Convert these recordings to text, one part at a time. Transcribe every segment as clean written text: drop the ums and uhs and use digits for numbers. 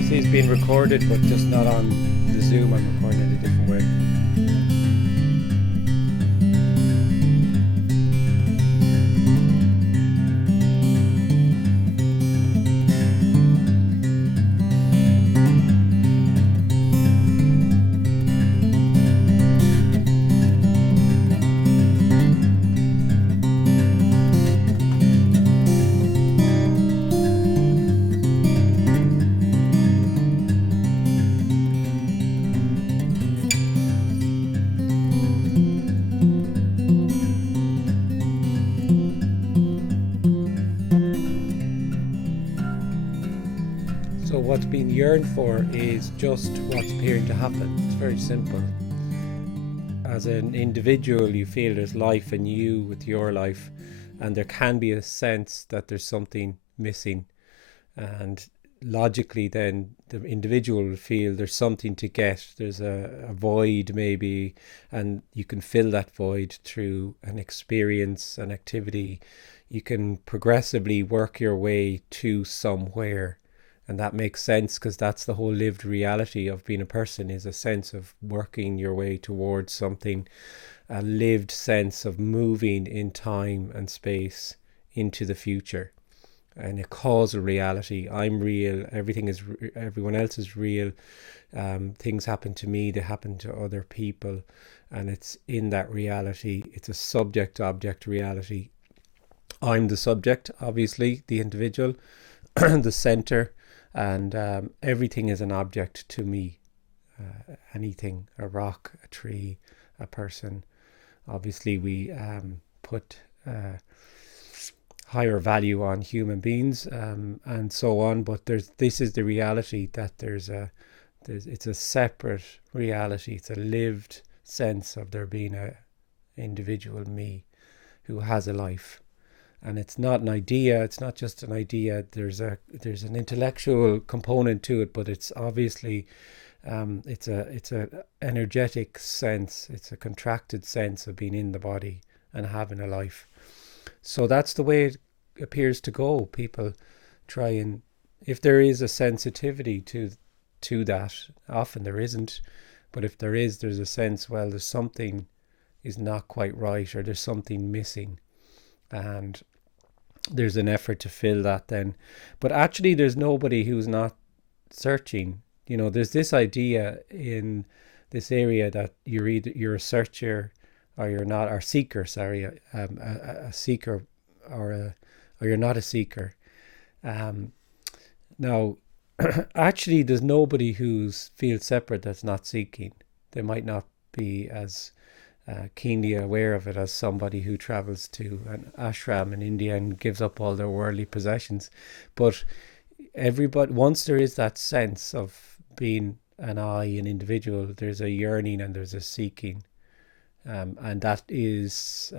This is being recorded, but just not on the Zoom. I'm recording it a different way. So what's being yearned for is just what's appearing to happen. It's very simple. As an individual, you feel there's life in you with your life, and there can be a sense that there's something missing. And logically, then the individual will feel there's something to get. There's a void, maybe, and you can fill that void through an experience, an activity. You can progressively work your way to somewhere. And that makes sense because that's the whole lived reality of being a person, is a sense of working your way towards something, a lived sense of moving in time and space into the future. And a causal reality. I'm real, everyone else is real. Things happen to me, they happen to other people. And it's in that reality, it's a subject-object reality. I'm the subject, obviously, the individual, the center. And everything is an object to me. Anything, a rock, a tree, a person. Obviously, we put higher value on human beings and so on. But this is the reality, that it's a separate reality. It's a lived sense of there being a individual me who has a life. And it's not an idea. It's not just an idea. There's an intellectual component to it, but it's obviously it's a energetic sense. It's a contracted sense of being in the body and having a life. So that's the way it appears to go. People try, and if there is a sensitivity to that, often there isn't. But if there is, there's a sense, well, there's something is not quite right, or there's something missing. And there's an effort to fill that then. But actually there's nobody who's not searching. There's this idea in this area that you're a searcher or you're not, or seeker, sorry, a seeker or you're not a seeker. Now, actually there's nobody who feels separate that's not seeking. They might not be as keenly aware of it as somebody who travels to an ashram in India and gives up all their worldly possessions. But everybody, once there is that sense of being an individual, there's a yearning and there's a seeking, and that is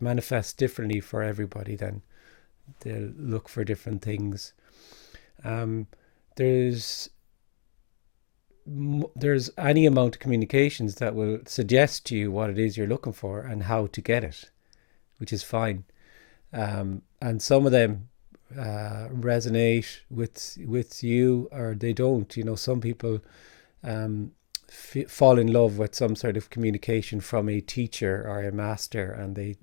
manifests differently for everybody. Then they'll look for different things. There's any amount of communications that will suggest to you what it is you're looking for and how to get it, which is fine. And some of them resonate with you, or they don't. Some people fall in love with some sort of communication from a teacher or a master, and they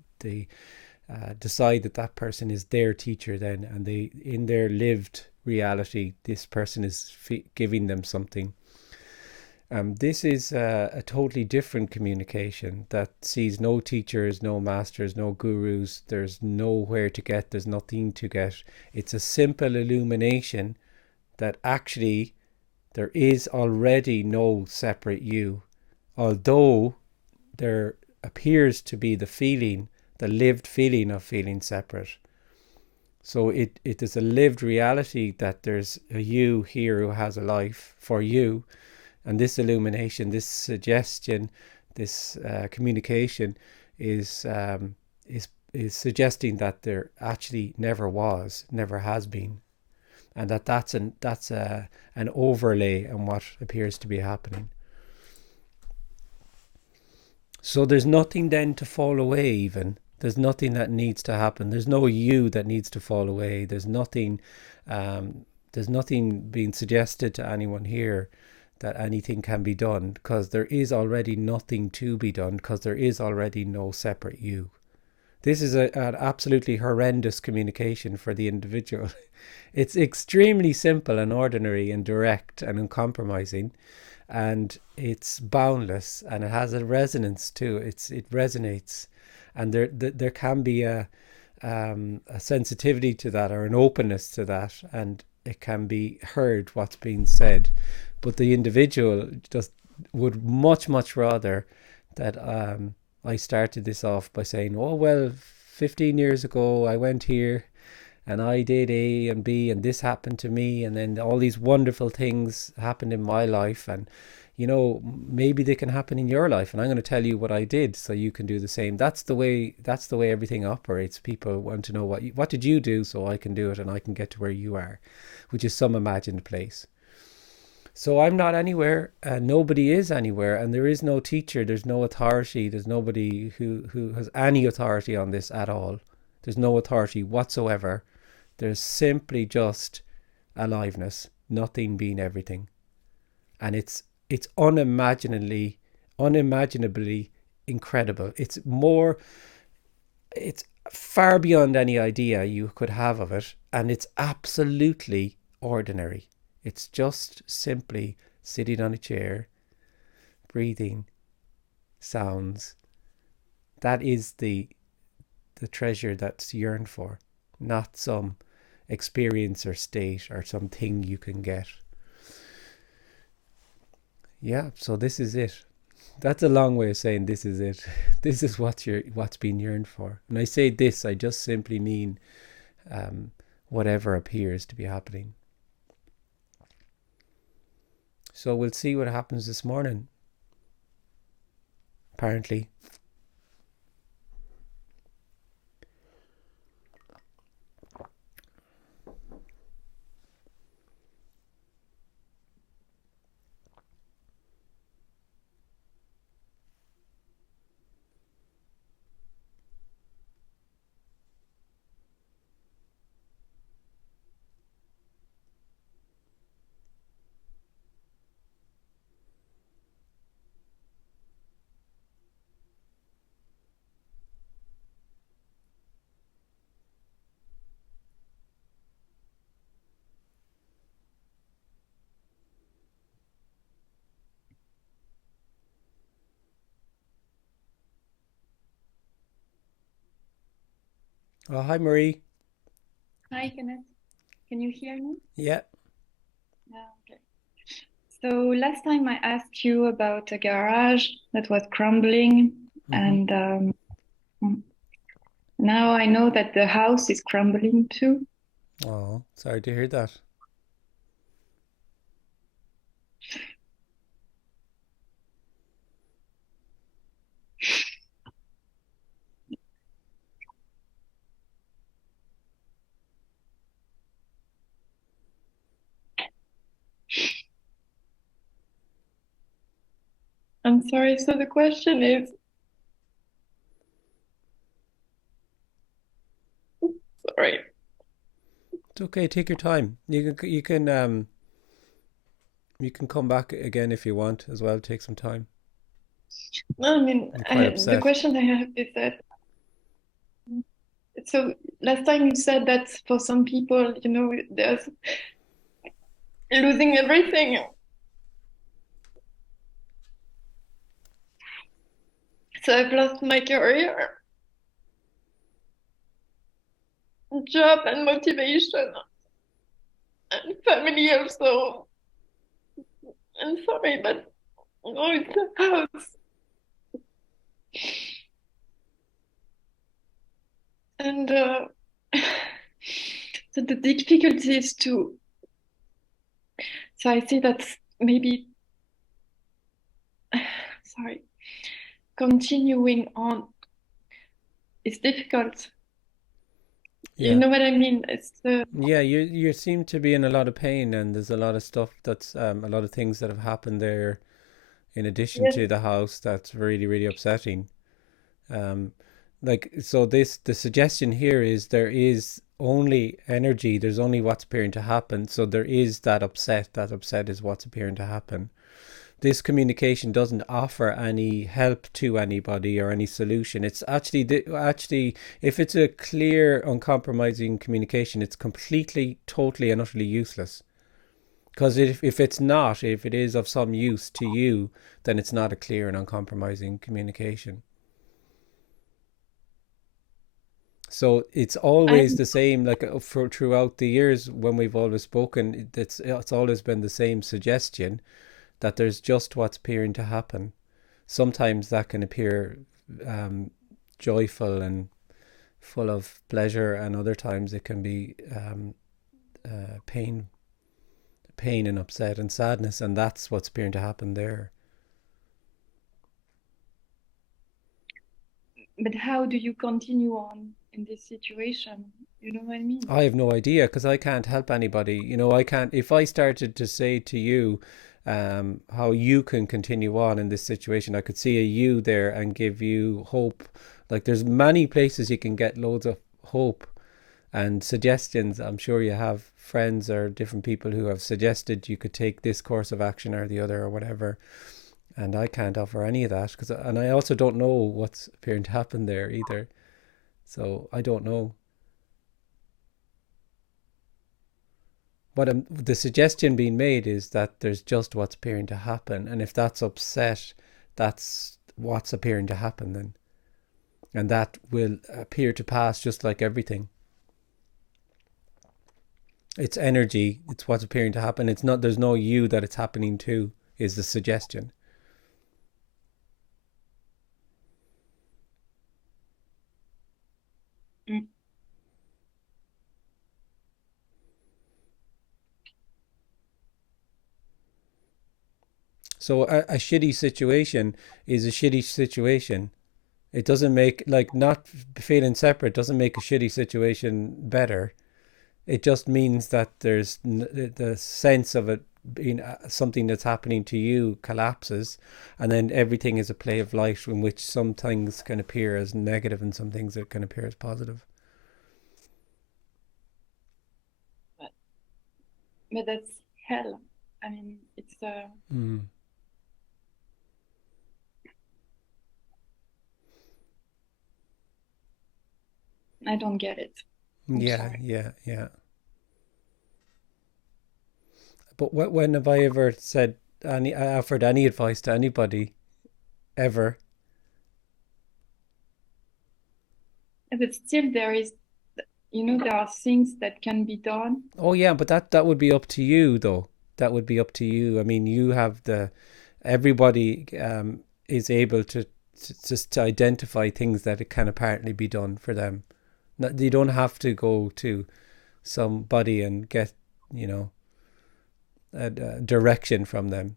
decide that person is their teacher then, and they, in their lived reality, this person is giving them something. This is a totally different communication that sees no teachers, no masters, no gurus. There's nowhere to get. There's nothing to get. It's a simple illumination that actually there is already no separate you, although there appears to be the lived feeling of feeling separate. So it is a lived reality that there's a you here who has a life for you. And this illumination, this suggestion, this communication is suggesting that there actually never was, never has been, and that's an overlay on what appears to be happening. So there's nothing then to fall away. Even there's nothing that needs to happen. There's no you that needs to fall away. There's nothing There's nothing being suggested to anyone here that anything can be done, because there is already nothing to be done, because there is already no separate you. This is an absolutely horrendous communication for the individual. It's extremely simple and ordinary and direct and uncompromising, and it's boundless, and it has a resonance too. It resonates, and there can be a sensitivity to that, or an openness to that, and it can be heard what's being said. But the individual just would much rather that I started this off by saying, oh well, 15 years ago I went here and I did A and B and this happened to me, and then all these wonderful things happened in my life, and maybe they can happen in your life, and I'm going to tell you what I did so you can do the same. That's the way everything operates. People want to know what did you do so I can do it and I can get to where you are, which is some imagined place. So I'm not anywhere, and nobody is anywhere, and there is no teacher, there's no authority, there's nobody who has any authority on this at all. There's no authority whatsoever. There's simply just aliveness, nothing being everything. And it's unimaginably incredible. It's far beyond any idea you could have of it, and it's absolutely ordinary. It's just simply sitting on a chair, breathing, sounds. That is the treasure that's yearned for, not some experience or state or something you can get. Yeah, so this is it. That's a long way of saying this is it. This is what's being yearned for. And I say this, I just simply mean whatever appears to be happening. So we'll see what happens this morning. Apparently. Oh, hi Marie. Hi, Kenneth. Can you hear me? Yeah. Yeah, okay. So last time I asked you about a garage that was crumbling, Mm-hmm. and now I know that the house is crumbling too. Oh, sorry to hear that. I'm sorry. So the question is, sorry. It's okay, take your time. You can come back again if you want as well. Take some time. No, I mean, I'm quite the upset. question I have is that, so last time you said that for some people, there's losing everything. So I've lost my career, job, and motivation, and family also. I'm sorry, but no, it's a house. And so the difficulty is so I see that maybe, sorry, continuing on is difficult. You Yeah. know what I mean? It's Yeah, you seem to be in a lot of pain, and there's a lot of stuff that's a lot of things that have happened there in addition yes, to the house that's really upsetting. Um, like, so the suggestion here is there is only energy, there's only what's appearing to happen. So there is that upset. That upset is what's appearing to happen. This communication doesn't offer any help to anybody or any solution. It's actually, if it's a clear, uncompromising communication, it's completely, totally, and utterly useless. Because if it's not, if it is of some use to you, then it's not a clear and uncompromising communication. So it's always I'm the same, like for throughout the years when we've always spoken, it's always been the same suggestion that there's just what's appearing to happen. Sometimes that can appear um, joyful and full of pleasure, and other times it can be pain, pain and upset and sadness, and that's what's appearing to happen there. But how do you continue on in this situation? You know what I mean? I have no idea because I can't help anybody. I can't. If I started to say to you how you can continue on in this situation, I could see a you there and give you hope. Like there's many places you can get loads of hope and suggestions. I'm sure you have friends or different people who have suggested you could take this course of action or the other or whatever. And I can't offer any of that and I also don't know what's appearing to happen there either. So I don't know. The suggestion being made is that there's just what's appearing to happen, and if that's upset, that's what's appearing to happen then, and that will appear to pass just like everything. It's energy. It's what's appearing to happen. It's not. There's no you that it's happening to. Is the suggestion. Mm. So a shitty situation is a shitty situation. It doesn't make, like, not feeling separate doesn't make a shitty situation better. It just means that there's the sense of it being something that's happening to you collapses, and then everything is a play of light in which some things can appear as negative and some things that can appear as positive. But, but that's hell. I mean, it's Mm. I don't get it. I'm Yeah, sorry. yeah, yeah. But when have I ever said any, offered any advice to anybody ever? But still, there are things that can be done. Oh yeah, but that would be up to you though. That would be up to you. I mean, you have the everybody is able to just to identify things that it can apparently be done for them. Not, you don't have to go to somebody and get, you know, a direction from them.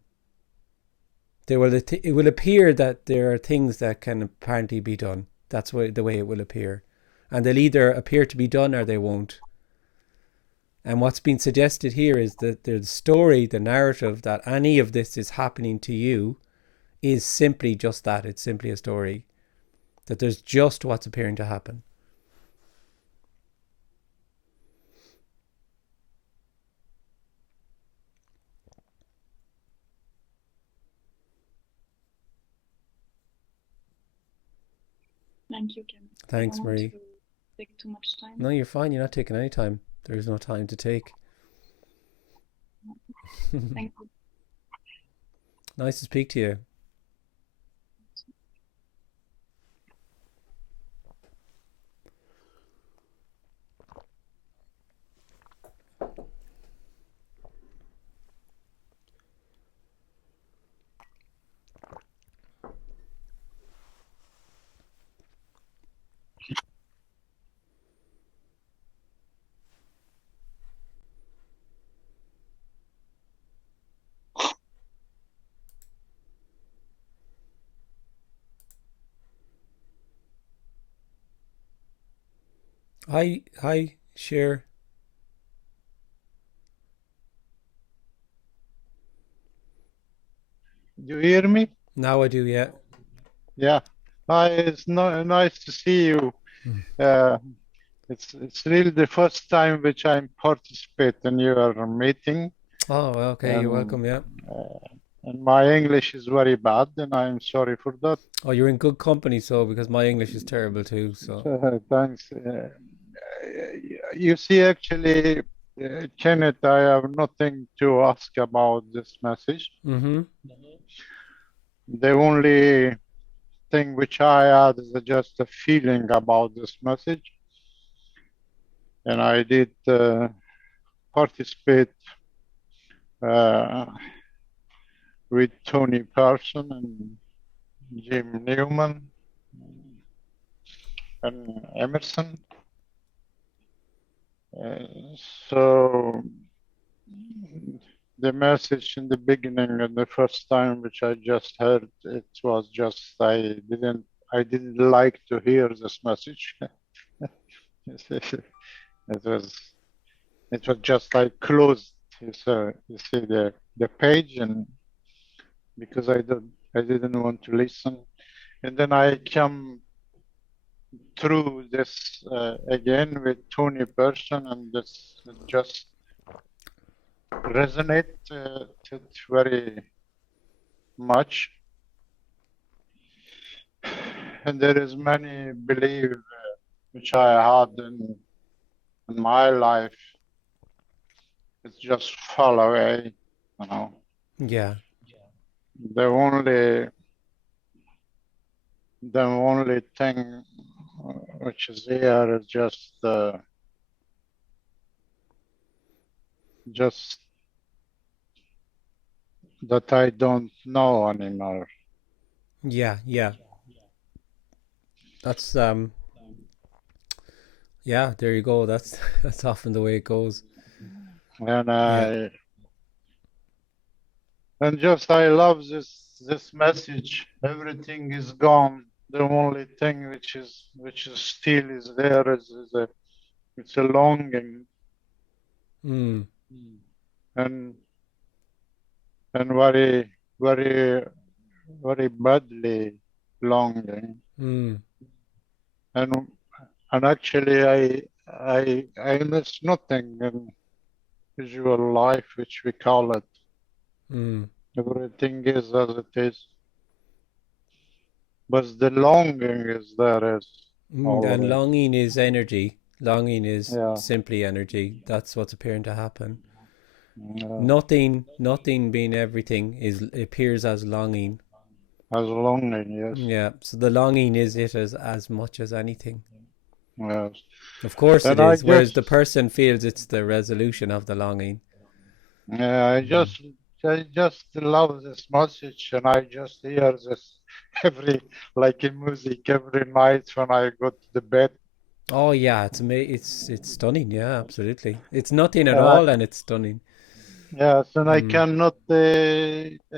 It will appear that there are things that can apparently be done. That's the way it will appear, and they'll either appear to be done or they won't. And what's been suggested here is that the story, the narrative that any of this is happening to you is simply just that. It's simply a story. That there's just what's appearing to happen. Thank you, Ken. I don't Thanks, want Marie. to take too much time. No, you're fine. You're not taking any time. There is no time to take. Thank you. Nice to speak to you. Hi, share. You hear me? Now I do, yeah. Yeah. Hi, it's no, nice to see you. Mm. Uh, it's really the first time which I'm participate in your meeting, Oh, well, okay, you're and welcome. Yeah. uh, and my English is very bad, and I'm sorry for that. Oh, you're in good company, so because my English is terrible too. So. Thanks. You see, actually, Kenneth, I have nothing to ask about this message. Mm-hmm. The only thing which I had is just a feeling about this message, and I did participate uh, with Tony Person and Jim Newman and Emerson. So the message in the beginning and the first time which I just heard, it was just I didn't like to hear this message. It was it was just like closed. You see the page, and because I didn't want to listen, and then I come through this again with Tony Person, and this just resonate it very much. And there is many belief which I had in my life. It's just fall away, you know. Yeah. The only the only thing which is here is just that I don't know anymore. Yeah. Yeah. That's Yeah. There you go. That's that's often the way it goes. And Yeah. I and just I love this message. Everything is gone. The only thing which is still is there is a it's a longing, Mm. and and very very badly longing. Mm. And and actually I miss nothing in visual life, which we call it. Mm. Everything is as it is, but the longing is there is And always. longing is energy. Longing is Yeah, simply energy. That's what's appearing to happen. yeah, Nothing being everything is appears as longing. as longing, yes, Yeah. So the longing is it as much as anything. yes. Of course it And I is. Whereas just the person feels it's the resolution of the longing. Yeah, Mm. I just love this message, and I just hear this every, like in music, every night when I go to the bed. Oh yeah, it's stunning. Yeah, absolutely. It's nothing at And I, all, and it's stunning. yes, and Mm.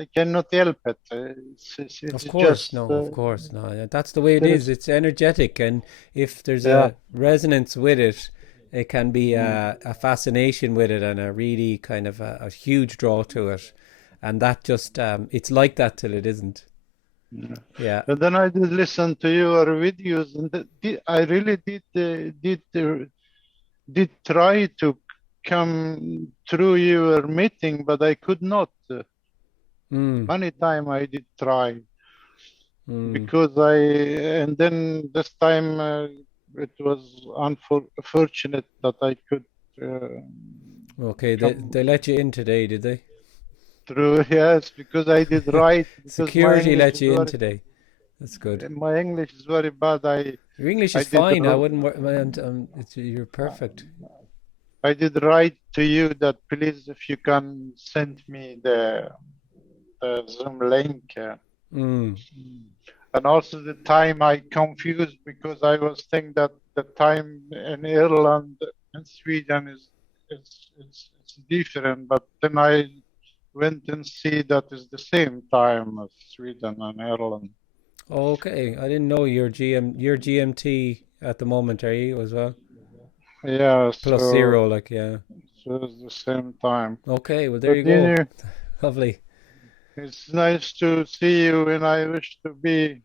I cannot help it. It's Of course, just, no, of course, no. Yeah, that's the way it there is. is, It's energetic, and if there's yeah, a resonance with it, it can be mm, a fascination with it and a really kind of a huge draw to it. And that just it's like that till it isn't. yeah. Yeah. And then I did listen to your videos, and I really did try to come through your meeting, but I could not. Mm. Many time I did try Mm. because and then this time it was unfortunate that I could uh, Okay, they come let you in today, did they? through. Yes, because I did write because Security let you in today. That's good. My English is very bad. Your English I is did fine. I wouldn't. You're perfect. I did write to you that please if you can send me the Zoom link. Mm. And also the time I confused because I was thinking that the time in Ireland and Sweden it's different, but then I went and see that is the same time as Sweden and Ireland. Okay, I didn't know your GMT at the moment, are you as well? Yeah, Plus zero, like yeah. so it's the same time. Okay, well there But you go. you Lovely. it's nice to see you, and I wish to be.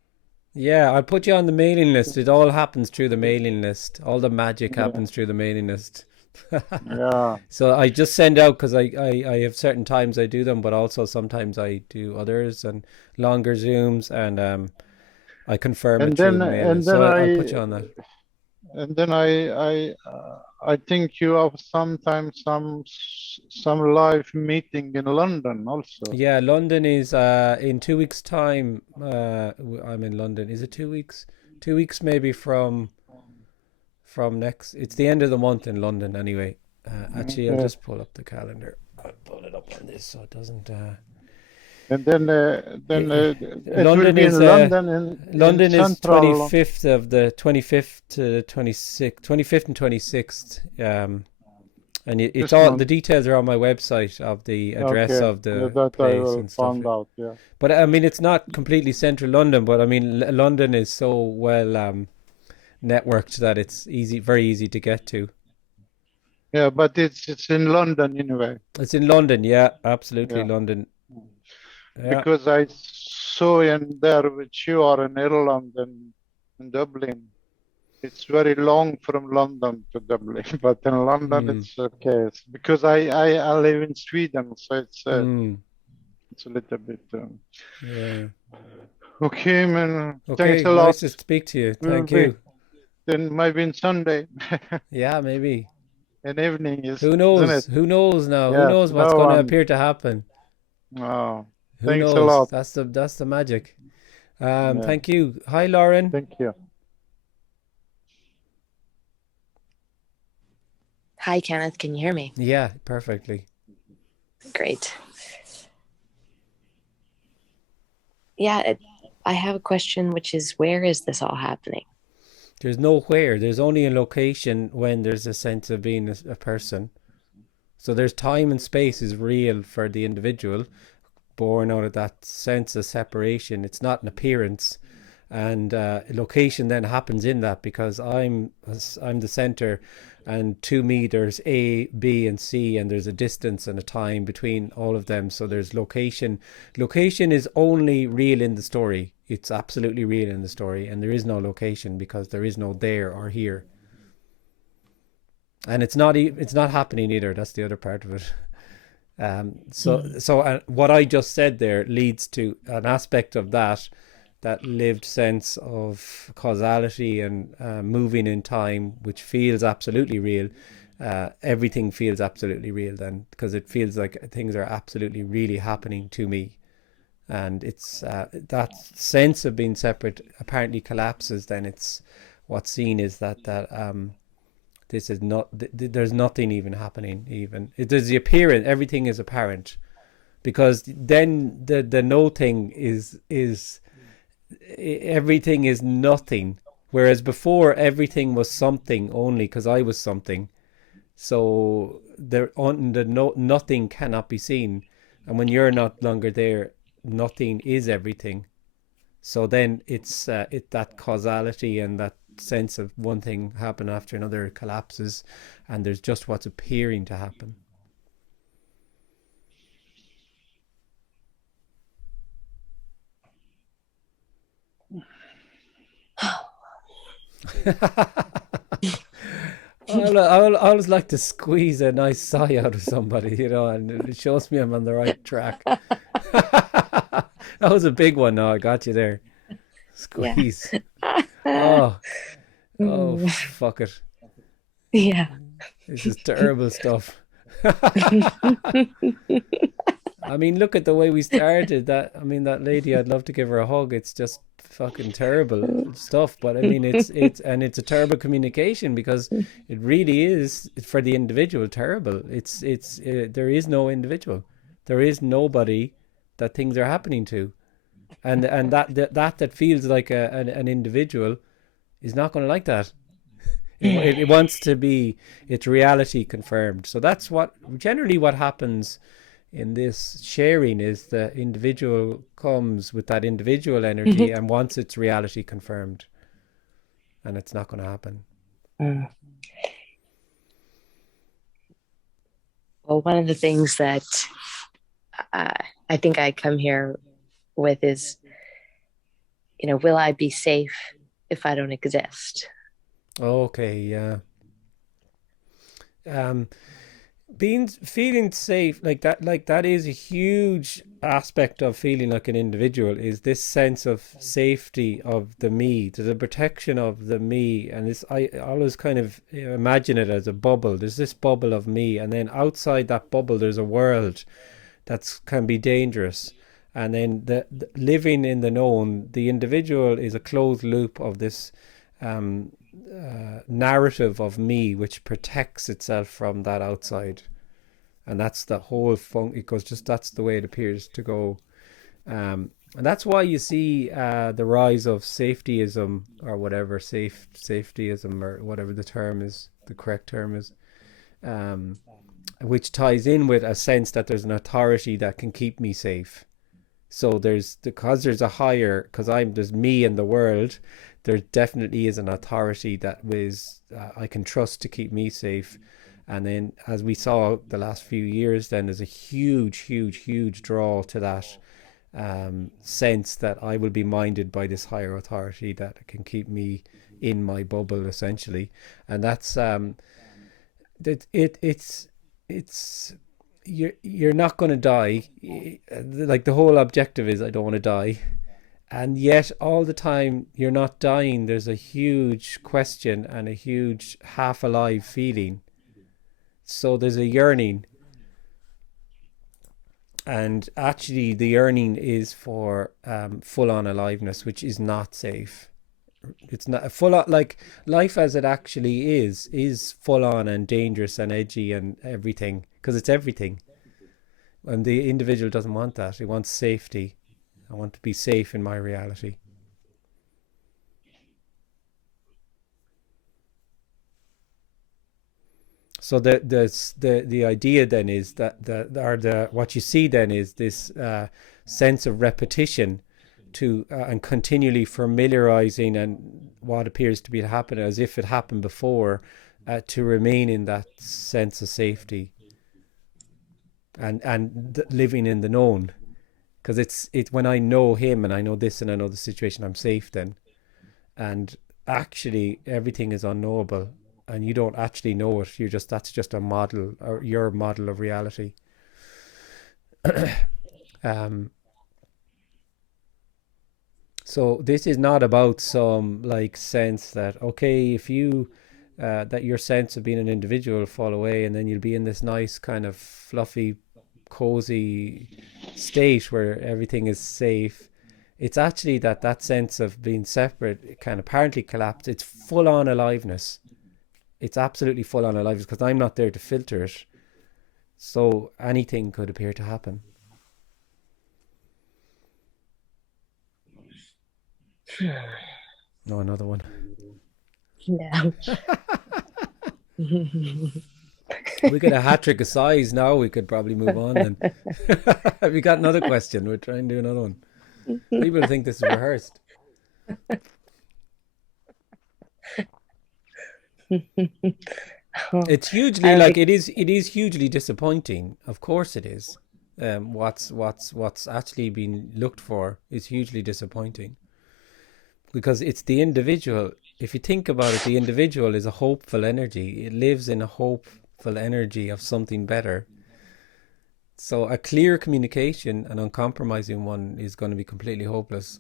Yeah, I'll put you on the mailing list. It all happens through the mailing list. All the magic Yeah, happens through the mailing list. yeah. So I just send out because I have certain times I do them, but also sometimes I do others and longer Zooms, and I confirm it And through then the mailing and list. then So I'll put I you on that. and then I think you have sometimes some live meeting in London also. Yeah, London is in 2 weeks' time. I'm in London. Is it 2 weeks? 2 weeks maybe from next. It's the end of the month in London anyway. Actually, I'll Okay. just pull up the calendar. I'll pull it up on this so it doesn't. And then It, it will London be is in London in London is central. 25th of the 25th to 26th, 25th and 26th. And it's This all the month. details are on my website of the address Okay. of Yeah, the that I place will and stuff. find out. Yeah. But I mean, it's not completely central London, but I mean, London is so well networked that it's easy, very easy to get to. Yeah, but it's in London anyway. It's in London, yeah, absolutely Yeah. London. Yeah. Because I saw in there which you are in Ireland and in Dublin. It's very long from London to Dublin, but in London Mm, it's okay. It's because I live in Sweden, so mm, it's a little bit yeah. okay, man. Thanks Okay, a lot. nice to speak to you. We'll Thank be you. then maybe in Sunday, Yeah, maybe. in evening is, Who isn't knows? it? Who knows now? Who Yes. knows what's No going to one. appear to happen? Oh, Who thanks a knows? lot. That's the magic. Yeah. Thank you. Hi, Lauren. Thank you. Hi, Kenneth. Can you hear me? Yeah, perfectly. Great. Yeah, I have a question, which is, where is this all happening? There's nowhere. There's only a location when there's a sense of being a person. So there's time and space is real for the individual, born out of that sense of separation. It's not an appearance, and location then happens in that because I'm the center, and to me there's A, B, and C, and there's a distance and a time between all of them. So there's location. Location is only real in the story. It's absolutely real in the story, and there is no location because there is no there or here, and it's not happening either. That's the other part of it. So what I just said there leads to an aspect of that lived sense of causality and moving in time, which feels absolutely real. Everything feels absolutely real then, because it feels like things are absolutely really happening to me, and it's that sense of being separate apparently collapses. Then it's what's seen is that this is not there's nothing even happening. Even there's the appearance, everything is apparent, because then the no thing is everything is nothing, whereas before everything was something only because I was something. So there on the no, nothing cannot be seen, and when you're not longer there, nothing is everything. So then it's that causality and that sense of one thing happen after another collapses, and there's just what's appearing to happen. I always like to squeeze a nice sigh out of somebody, and it shows me I'm on the right track. That was a big one. No, I got you there. Yeah. Squeeze. Oh, fuck it. Yeah. This is terrible stuff. I mean, look at the way we started. That lady, I'd love to give her a hug. It's just fucking terrible stuff. But I mean, it's a terrible communication because it really is for the individual terrible. It's there is no individual. There is nobody that things are happening to, and that feels like an individual is not going to like that. It wants to be its reality confirmed. So that's what happens in this sharing is the individual comes with that individual energy and wants its reality confirmed, and it's not going to happen. Well, one of the things that I think I come here with is will I be safe if I don't exist? Okay, yeah. Um, feeling safe like that is a huge aspect of feeling like an individual, is this sense of safety of the me, the protection of the me. And this, I always kind of imagine it as a bubble. There's this bubble of me, and then outside that bubble there's a world that can be dangerous. And then the living in the known, the individual is a closed loop of this um, narrative of me which protects itself from that outside. And that's the whole fun. It goes just, that's the way it appears to go. And that's why you see the rise of safetyism, or whatever, safetyism, or whatever the term is, the correct term is, um, which ties in with a sense that there's an authority that can keep me safe. So because there's a higher, because there's me in the world, there definitely is an authority that I can trust to keep me safe. And then, as we saw the last few years, then there's a huge draw to that sense that I will be minded by this higher authority that can keep me in my bubble, essentially. And that's it's you're not going to die. Like, the whole objective is, I don't want to die. And yet all the time you're not dying, there's a huge question and a huge half alive feeling. So there's a yearning, and actually the yearning is for full on aliveness, which is not safe. It's not full on, like life as it actually is full on and dangerous and edgy and everything, because it's everything. And the individual doesn't want that. He wants safety. I want to be safe in my reality. So the idea then is that what you see then is this sense of repetition to and continually familiarizing and what appears to be happening as if it happened before, to remain in that sense of safety and living in the known. Because it's when I know him and I know this and I know the situation, I'm safe then. And actually everything is unknowable, and you don't actually know it. That's just a model, or your model of reality. So this is not about some like sense that, okay, if you that your sense of being an individual will fall away, and then you'll be in this nice kind of fluffy, cozy state where everything is safe. It's actually that sense of being separate can apparently collapse. It's full on aliveness. It's absolutely full on aliveness, because I'm not there to filter it. So anything could appear to happen. No, another one. Yeah. We get a hat trick of size now. We could probably move on then. We got another question. We're trying to do another one. People think this is rehearsed. It's hugely it is hugely disappointing. Of course it is. What's actually been looked for is hugely disappointing, because it's the individual. If you think about it, the individual is a hopeful energy. It lives in a hopeful energy of something better. So a clear communication, an uncompromising one, is going to be completely hopeless.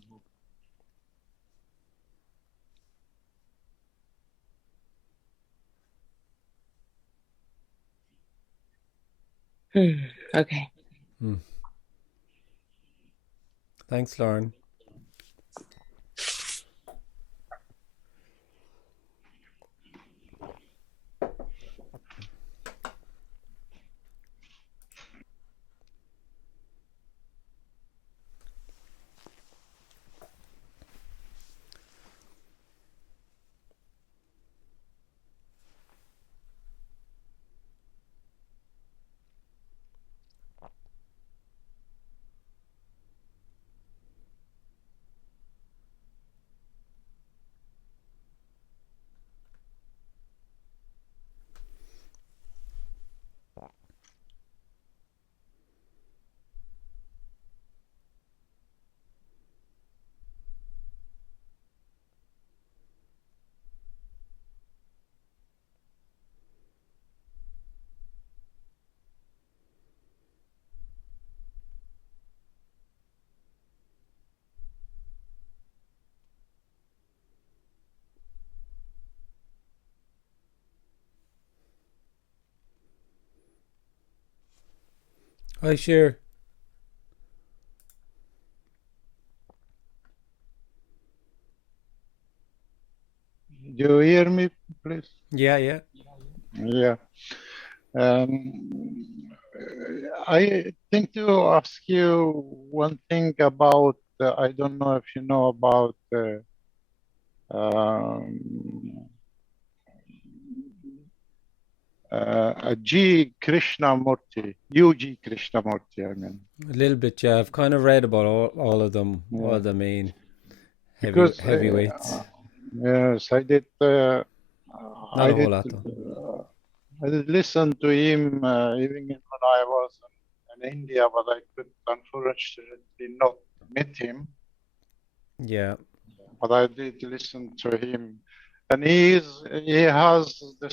Okay. Thanks, Lauren. Hi, sure. Do you hear me, please? Yeah, yeah. Yeah. I think to ask you one thing about, I don't know if you know about um, G. Krishnamurti, UG Krishnamurti, I mean. A little bit, yeah. I've kind of read about all of them, all Yeah. of the main Because heavyweights. yes, Not I a whole did, lot though. I did listen to him even when I was in India, but I could unfortunately not meet him. Yeah. But I did listen to him, and he has the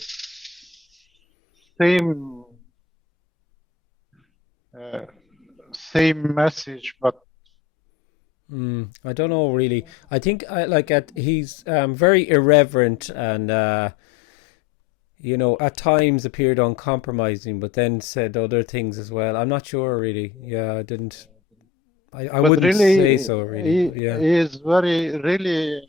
same uh, same message, but I don't know really. I think he's very irreverent and you know, at times appeared uncompromising, but then said other things as well. I'm not sure really. Yeah, I didn't. I but wouldn't say really so really. But yeah, he is very really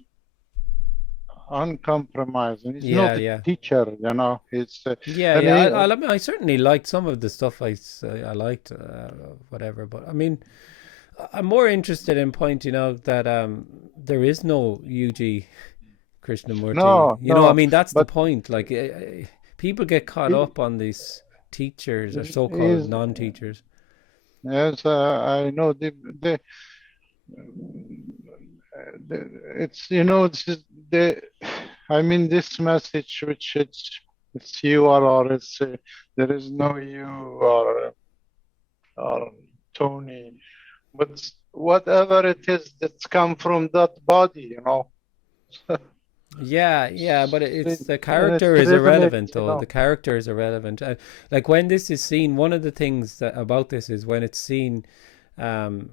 uncompromising. He's yeah, not a yeah, teacher, you know. It's yeah, and yeah. he, I mean, I certainly liked some of the stuff I liked, whatever. But I mean, I'm more interested in pointing out that there is no UG Krishnamurti. no, You know, I no, mean, that's the but point. Like, people get caught he up on these teachers or so-called is non-teachers. yes, I know it's you know the I mean this message which it's you or it's there is no you or Tony, but whatever it is that's come from that body, you know. Yeah, yeah, but it's the And character it's is rhythmic, irrelevant you though. know. The character is irrelevant. Like when this is seen, one of the things about this is when it's seen, um,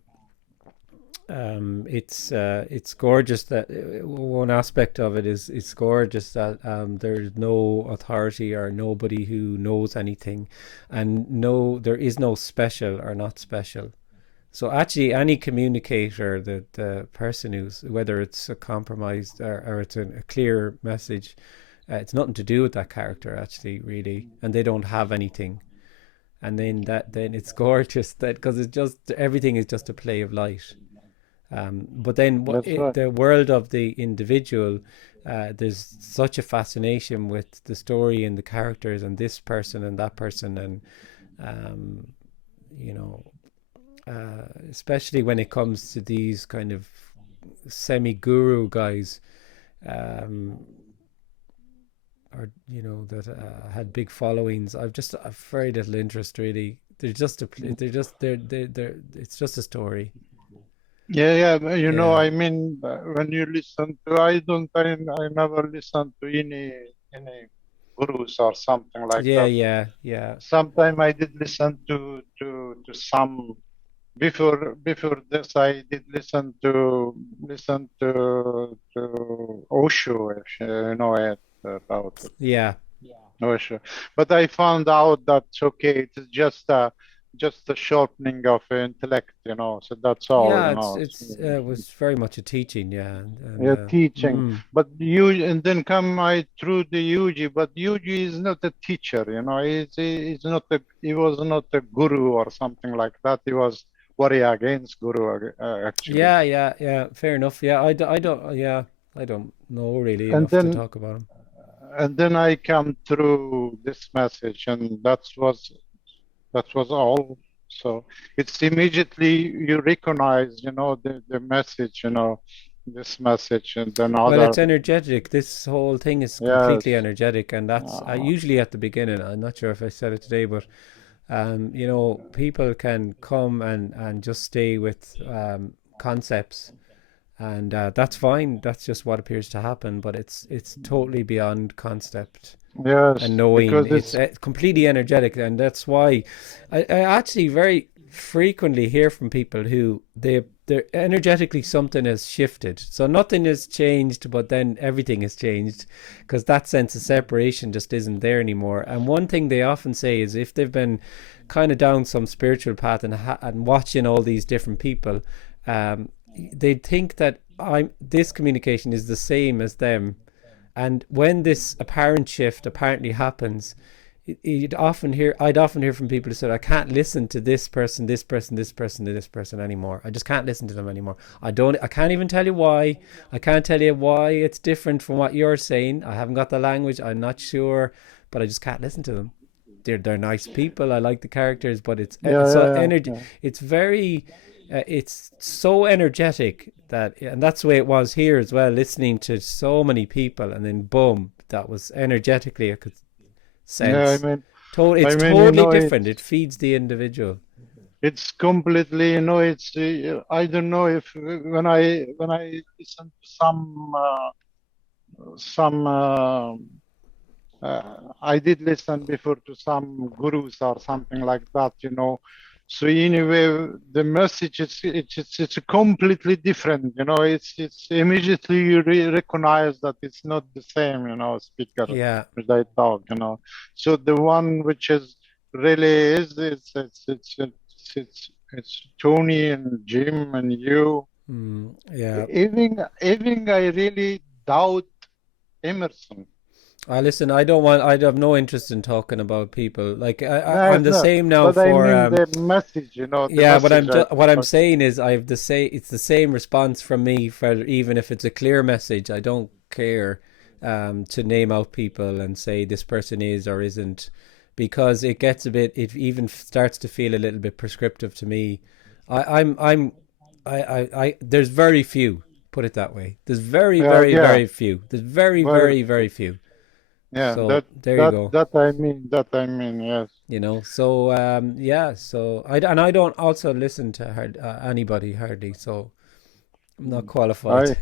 it's gorgeous that one aspect of it is it's gorgeous that there's no authority or nobody who knows anything, and no, there is no special or not special. So actually, any communicator, the person who's whether it's a compromised or it's a clear message, it's nothing to do with that character actually, really, and they don't have anything. And then it's gorgeous that because it's just everything is just a play of light. But then That's right. the world of the individual, there's such a fascination with the story and the characters and this person and that person and um, you know, especially when it comes to these kind of semi-guru guys, um, or you know that had big followings. I've very little interest really. They're it's just a story. Yeah, yeah. You know, Yeah, I mean, when you listen to, I never listen to any gurus or something like yeah, that. yeah, yeah. Sometime I did listen to some before this. I did listen to Osho, if you know it about it. Yeah, Osho. But I found out that okay, it's just a shortening of intellect, you know. So that's all, yeah. you It's know. it's it was very much a teaching. Yeah, and Yeah, teaching. But you and then come I through the Yuji, but Yuji is not a teacher, you know. He's not he was not a guru or something like that. He was very against guru actually. yeah, yeah, yeah. Fair enough. Yeah, I don't. Yeah, I don't know really And enough to then talk about him. I come through this message, and that was all. So it's immediately you recognize, you know, the message, you know, this message, and then Well, other. it's energetic. This whole thing is completely Yes. energetic, and that's Uh, usually at the beginning. I'm not sure if I said it today, but you know, people can come and just stay with concepts, and that's fine. That's just what appears to happen, but it's totally beyond concept and yes, knowing. because It's it's completely energetic, and that's why I actually very frequently hear from people who they're energetically something has shifted. So nothing has changed, but then everything has changed because that sense of separation just isn't there anymore. And one thing they often say is if they've been kind of down some spiritual path and watching all these different people, they think that this communication is the same as them. And when this apparent shift apparently happens, I'd often hear from people who said, I can't listen to this person, this person, this person, this person anymore. I just can't listen to them anymore. I can't even tell you why. I can't tell you why it's different from what you're saying. I haven't got the language. I'm not sure, but I just can't listen to them. They're nice people. I like the characters, but it's so energy. It's very, it's so energetic and that's the way it was here as well. Listening to so many people, and then boom, that was energetically I could sense. Yeah, It's totally different. It feeds the individual. It's completely, it's I don't know if when I listen to some I did listen before to some gurus or something like that, So anyway, the message it's completely different, It's immediately you recognize that it's not the same, speaker as they talk, So the one which is really is it's Tony and Jim and you. Even I really doubt Emerson. Listen, I have no interest in talking about people. Like I'm the same now. But I mean the message, what I'm saying is it's the same response from me for even if it's a clear message. I don't care to name out people and say this person is or isn't, because it even starts to feel a little bit prescriptive to me. There's very few, put it that way. There's very few. There's very few. Yeah, so there you go. That I mean, yes. So so I don't also listen to anybody hardly, so I'm not qualified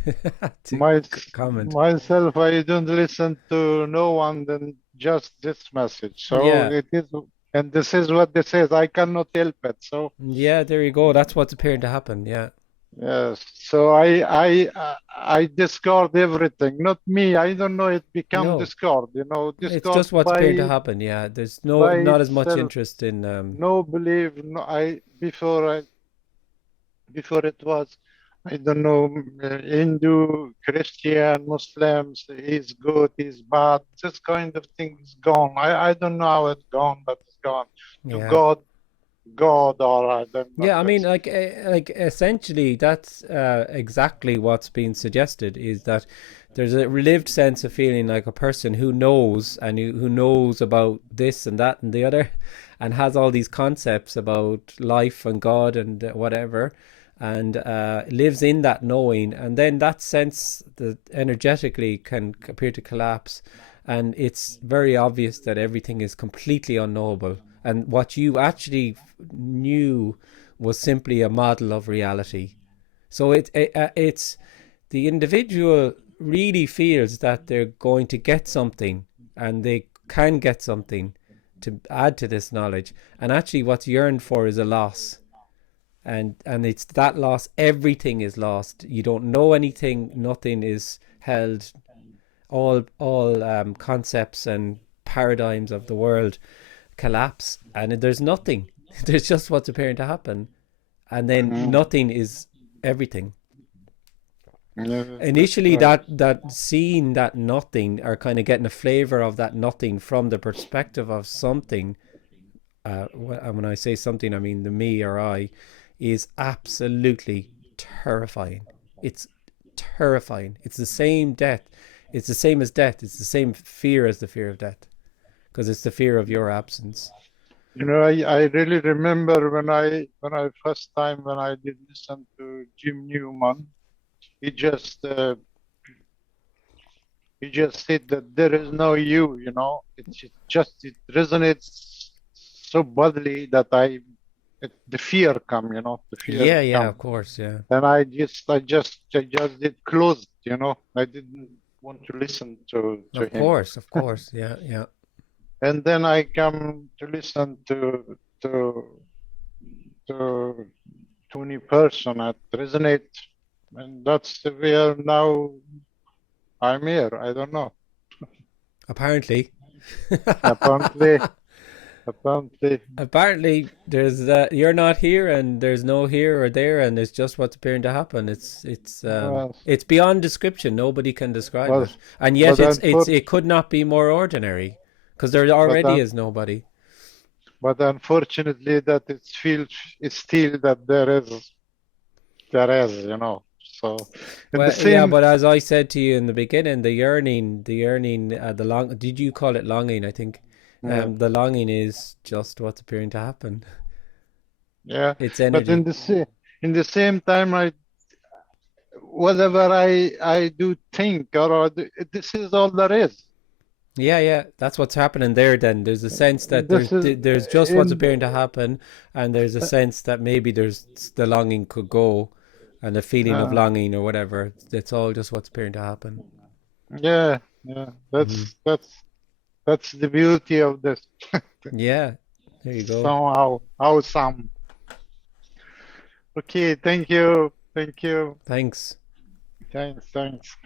to comment. Myself, I don't listen to no one than just this message. So it is, and this is what this is. I cannot help it. So there you go. That's what's appearing to happen. Yeah. Yes, so I discard everything. Not me. I don't know. It become discard. Discard. It's just what's appearing to happen. Yeah, there's not as much interest in. No belief. No, before it was, I don't know, Hindu, Christian, Muslims. He's good. He's bad. This kind of thing is gone. I don't know how it's gone, but it's gone. To God, or I don't know. Yeah, I mean, like essentially, that's exactly what's being suggested, is that there's a relived sense of feeling like a person who knows and who knows about this and that and the other, and has all these concepts about life and God and whatever, and lives in that knowing, and then that sense that energetically can appear to collapse, and it's very obvious that everything is completely unknowable. And what you actually knew was simply a model of reality. So it's the individual really feels that they're going to get something, and they can get something to add to this knowledge. And actually what's yearned for is a loss. And it's that loss. Everything is lost. You don't know anything. Nothing is held. All concepts and paradigms of the world collapse, and there's nothing. There's just what's appearing to happen, and then nothing is everything. Initially, that seeing that nothing, or kind of getting a flavor of that nothing from the perspective of something, when I say something, I mean the me or I, is absolutely terrifying. It's terrifying. It's the same death. It's the same as death. It's the same fear as the fear of death, because it's the fear of your absence. I really remember when I first time when I did listen to Jim Newman, he just said that there is no you, it resonates so badly that the fear come, the fear. Yeah, of course, yeah. And I just did close, I didn't want to listen to him. Of course, yeah. And then I come to listen to to any person that resonate, and that's where now I'm here. I don't know. Apparently. Apparently, apparently, Apparently, there's you're not here, and there's no here or there, and it's just what's appearing to happen. well, It's beyond description. Nobody can describe but it, and yet but it could not be more ordinary, because there but already is nobody. but unfortunately, that it's still that there is, you know. So, in the Well, yeah, same, but as I said to you in the beginning, the yearning, the long. Did you call it longing? I think, yeah, the longing is just what's appearing to happen. yeah. It's But energy. in the same time, whatever I do think this is all there is. Yeah, yeah, that's what's happening there. Then there's a sense that This is there's just what's in appearing to happen, and there's a sense that maybe there's the longing could go, and a feeling of uh, longing or whatever. It's all just what's appearing to happen. yeah, yeah. Hmm. That's the beauty of this. Yeah, there you go. Somehow, awesome. Okay, thank you, thank you, Thanks. thanks.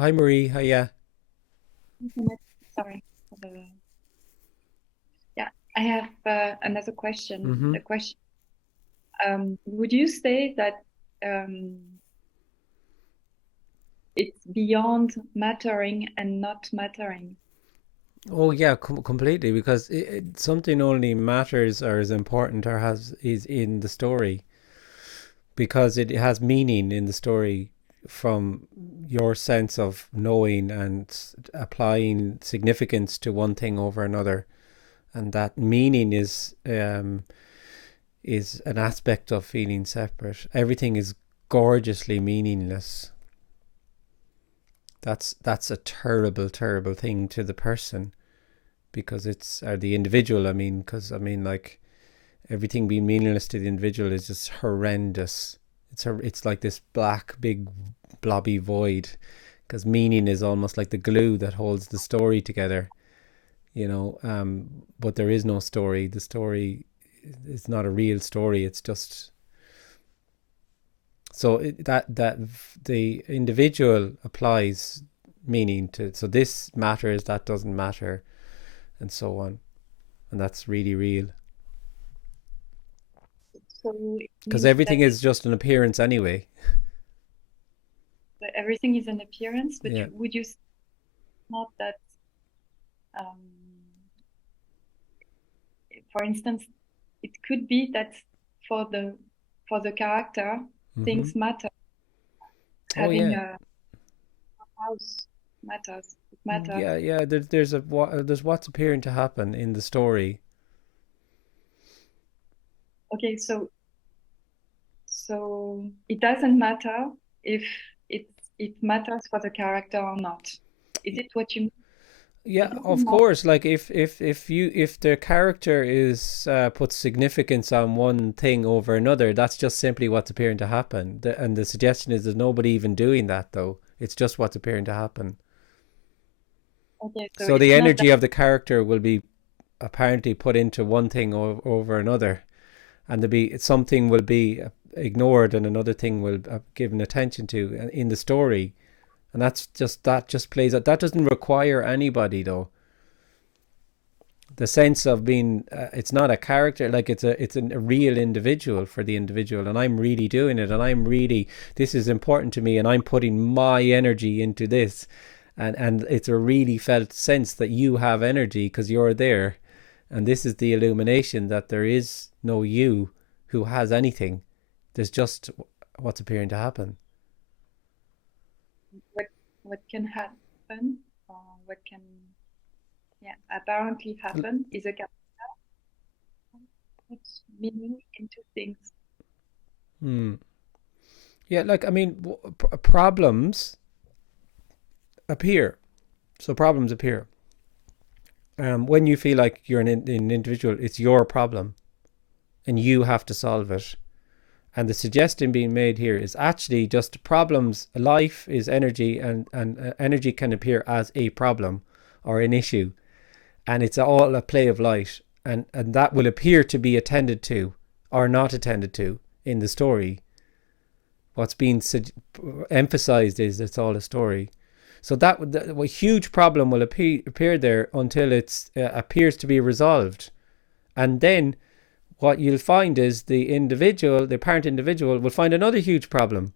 Hi, Marie. Hiya. Sorry. for the- Yeah, I have another question. Mm-hmm. The question, would you say that it's beyond mattering and not mattering? Oh yeah, completely. Because something only matters or is important or is in the story, because it has meaning in the story from your sense of knowing and applying significance to one thing over another, and that meaning is an aspect of feeling separate. Everything is gorgeously meaningless. That's a terrible thing to the person, because it's the individual. I mean, because I mean, like, everything being meaningless to the individual is just horrendous. It's like this black big blobby void, because meaning is almost like the glue that holds the story together, you know. But there is no story. The story is not a real story. It's just so that the individual applies meaning to, so this matters, that doesn't matter, and so on, and that's really real, So it because means that everything is just an appearance anyway. everything is an appearance, but Yeah. would you say not that, um, for instance, it could be that for the character, Mm-hmm. things matter. Oh Having yeah. house matters. It matters. Yeah. There's what's appearing to happen in the story. Okay, so it doesn't matter if it matters for the character or not. Is it what you mean? Yeah, of course. Like if the character is puts significance on one thing over another, that's just simply what's appearing to happen. And the suggestion is there's nobody even doing that though. It's just what's appearing to happen. Okay, So the energy of the character will be apparently put into one thing over another, and something will be ignored and another thing will given attention to in the story. And that just plays out. That doesn't require anybody though. The sense of being, it's not a character, like it's a real individual for the individual, and I'm really doing it, and this is important to me, and I'm putting my energy into this, and it's a really felt sense that you have energy because you're there, and this is the illumination that there is no you who has anything. There's just what's appearing to happen. What can happen, or what can apparently happen is a character puts meaning into things. Yeah, like I mean, problems appear. So problems appear. When you feel like you're an individual, it's your problem, and you have to solve it. And the suggestion being made here is actually just problems. Life is energy, and energy can appear as a problem or an issue. And it's all a play of light. And that will appear to be attended to or not attended to in the story. What's being emphasized is it's all a story. So a huge problem will appear there until it appears to be resolved. And then what you'll find is the apparent individual will find another huge problem.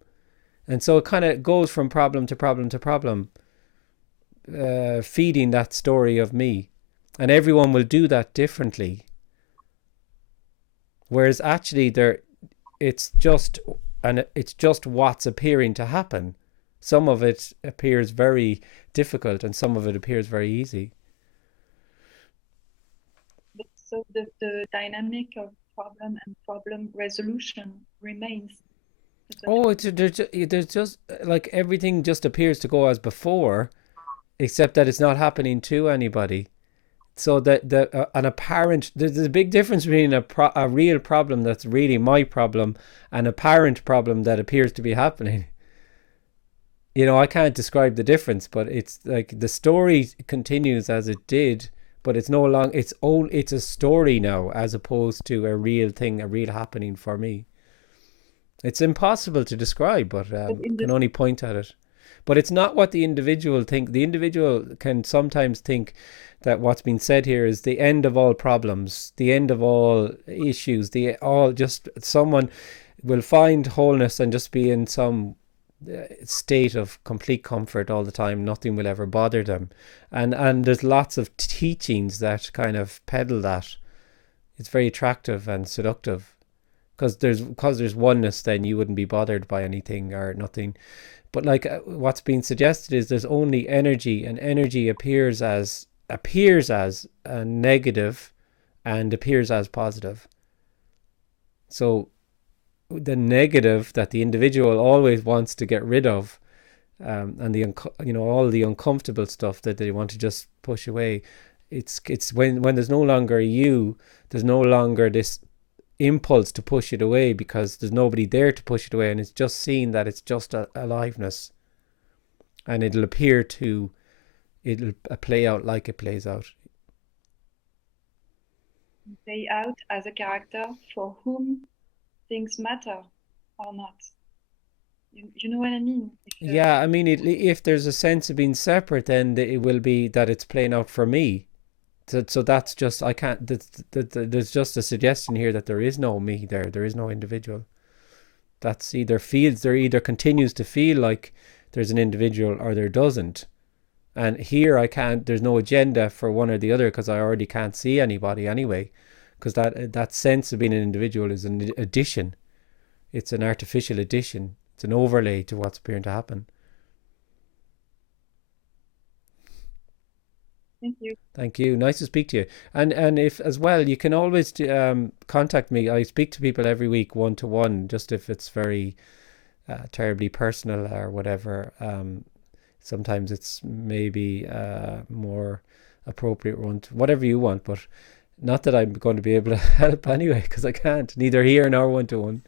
And so it kind of goes from problem to problem to problem, feeding that story of me. And everyone will do that differently. Whereas actually it's just what's appearing to happen. Some of it appears very difficult and some of it appears very easy. So the dynamic of problem and problem resolution remains. Oh, there's just like everything just appears to go as before, except that it's not happening to anybody. So that there's a big difference between a real problem that's really my problem and a apparent problem that appears to be happening. You know, I can't describe the difference, but it's like the story continues as it did, but it's no longer it's a story now as opposed to a real thing, a real happening for me. It's impossible to describe, but can only point at it. But it's not what the individual think. The individual can sometimes think that what's been said here is the end of all problems, the end of all issues, someone will find wholeness and just be in some state of complete comfort all the time. Nothing will ever bother them. And there's lots of teachings that kind of peddle that. It's very attractive and seductive. Because there's oneness, then you wouldn't be bothered by anything or nothing. But like what's being suggested is there's only energy, and energy appears as a negative and appears as positive. So the negative that the individual always wants to get rid of, and all the uncomfortable stuff that they want to just push away, it's when there's no longer you, there's no longer this impulse to push it away because there's nobody there to push it away, and it's just seen that it's just aliveness, and it'll play out like it plays out. Play out as a character for whom things matter or not. You know what I mean? Yeah, I mean, if there's a sense of being separate, then it will be that it's playing out for me. So that's just, I can't, there's just a suggestion here that there is no me there is no individual. That's either continues to feel like there's an individual or there doesn't. And here there's no agenda for one or the other because I already can't see anybody anyway. Because that sense of being an individual is an addition. It's an artificial addition. It's an overlay to what's appearing to happen. Thank you. Thank you. Nice to speak to you. And if as well, you can always contact me. I speak to people every week, one to one, just if it's very terribly personal or whatever. Sometimes it's maybe more appropriate one, to, whatever you want. But not that I'm going to be able to help anyway, because I can't, neither here nor one to one.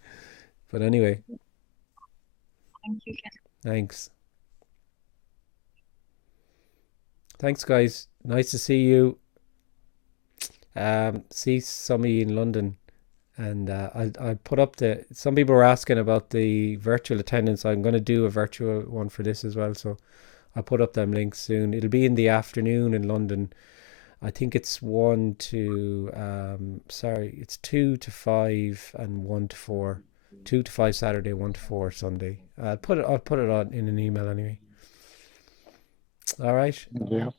But anyway, Thank you. thanks. Thanks, guys. Nice to see you. See some of you in London. And I'll put up the, some people were asking about the virtual attendance. I'm going to do a virtual one for this as well. So I'll put up them links soon. It'll be in the afternoon in London. I think it's 1 to, it's 2 to 5 and 1 to 4. 2 to 5 Saturday, 1 to 4 Sunday. I'll put it on in an email anyway. All right. Yeah.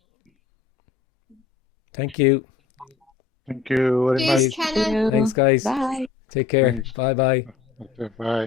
Thank you. Thank you very Cheers, much. Kenneth. Thanks, guys. Bye. Take care. Thanks. Bye bye. Okay, bye.